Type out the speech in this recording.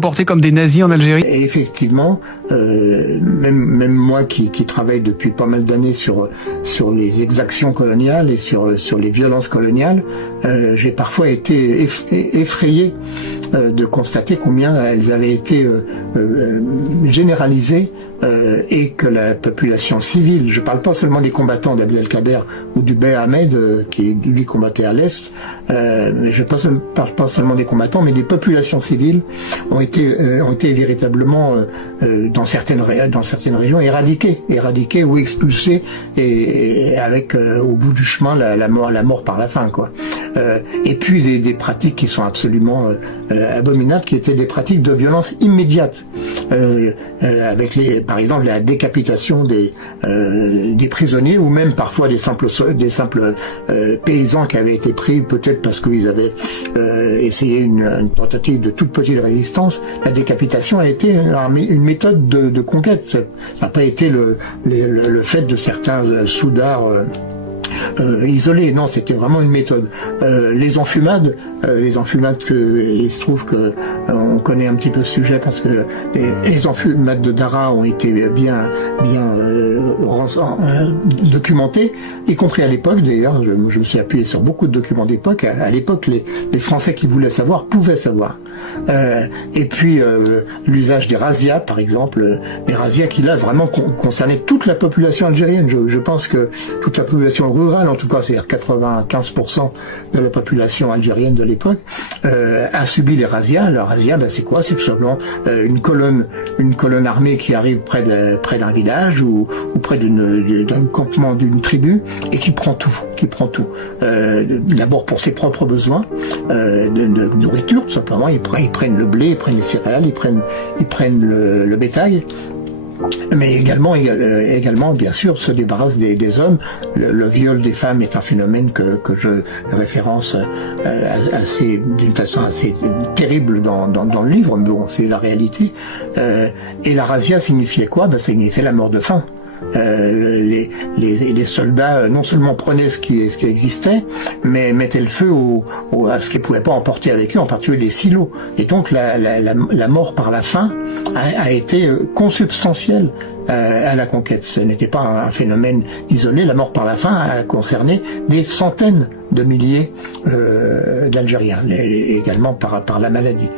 Portés comme des nazis en Algérie. Et effectivement, même moi qui travaille depuis pas mal d'années sur les exactions coloniales et sur les violences coloniales, j'ai parfois été effrayé de constater combien elles avaient été généralisées et que la population civile, je ne parle pas seulement des combattants d'Abdelkader ou du Bey Ahmed qui lui combattait à l'Est, mais je ne parle pas seulement des combattants, mais des populations civiles ont été véritablement dans certaines régions éradiquées ou expulsées, et avec au bout du chemin la mort par la faim, quoi. Et puis des pratiques qui sont absolument abominables, qui étaient des pratiques de violence immédiate, avec par exemple la décapitation des prisonniers, ou même parfois des simples paysans qui avaient été pris peut-être parce qu'ils avaient essayé une tentative de toute petite résistance. La décapitation a été une méthode de conquête. Ça n'a pas été le fait de certains soudards isolés, non, c'était vraiment une méthode. Les enfumades, il se trouve que on connaît un petit peu ce sujet parce que les enfumades de Daraa ont été bien documentées, y compris à l'époque d'ailleurs. Je me suis appuyé sur beaucoup de documents d'époque. À l'époque, les Français qui voulaient savoir pouvaient savoir. Et puis l'usage des razzias, par exemple, les razzias qui là vraiment concernaient toute la population algérienne. Je pense que toute la population rurale, en tout cas, c'est-à-dire 95% de la population algérienne de l'époque, a subi les razzias. La razzia, c'est quoi? C'est tout simplement une colonne armée qui arrive près d'un village ou près d'un campement d'une tribu et qui prend tout. D'abord pour ses propres besoins de nourriture, tout simplement. Ils prennent le blé, ils prennent les céréales, ils prennent le bétail. Mais également, bien sûr, se débarrasse des hommes. Le viol des femmes est un phénomène que je référence d'une façon assez terrible dans le livre, mais bon, c'est la réalité. Et la razzia signifiait quoi? Ça signifiait la mort de faim. Les soldats non seulement prenaient ce qui existait, mais mettaient le feu à ce qu'ils ne pouvaient pas emporter avec eux, en particulier les silos. Et donc la mort par la faim a été consubstantielle à la conquête. Ce n'était pas un phénomène isolé. La mort par la faim a concerné des centaines de milliers d'Algériens, également par la maladie.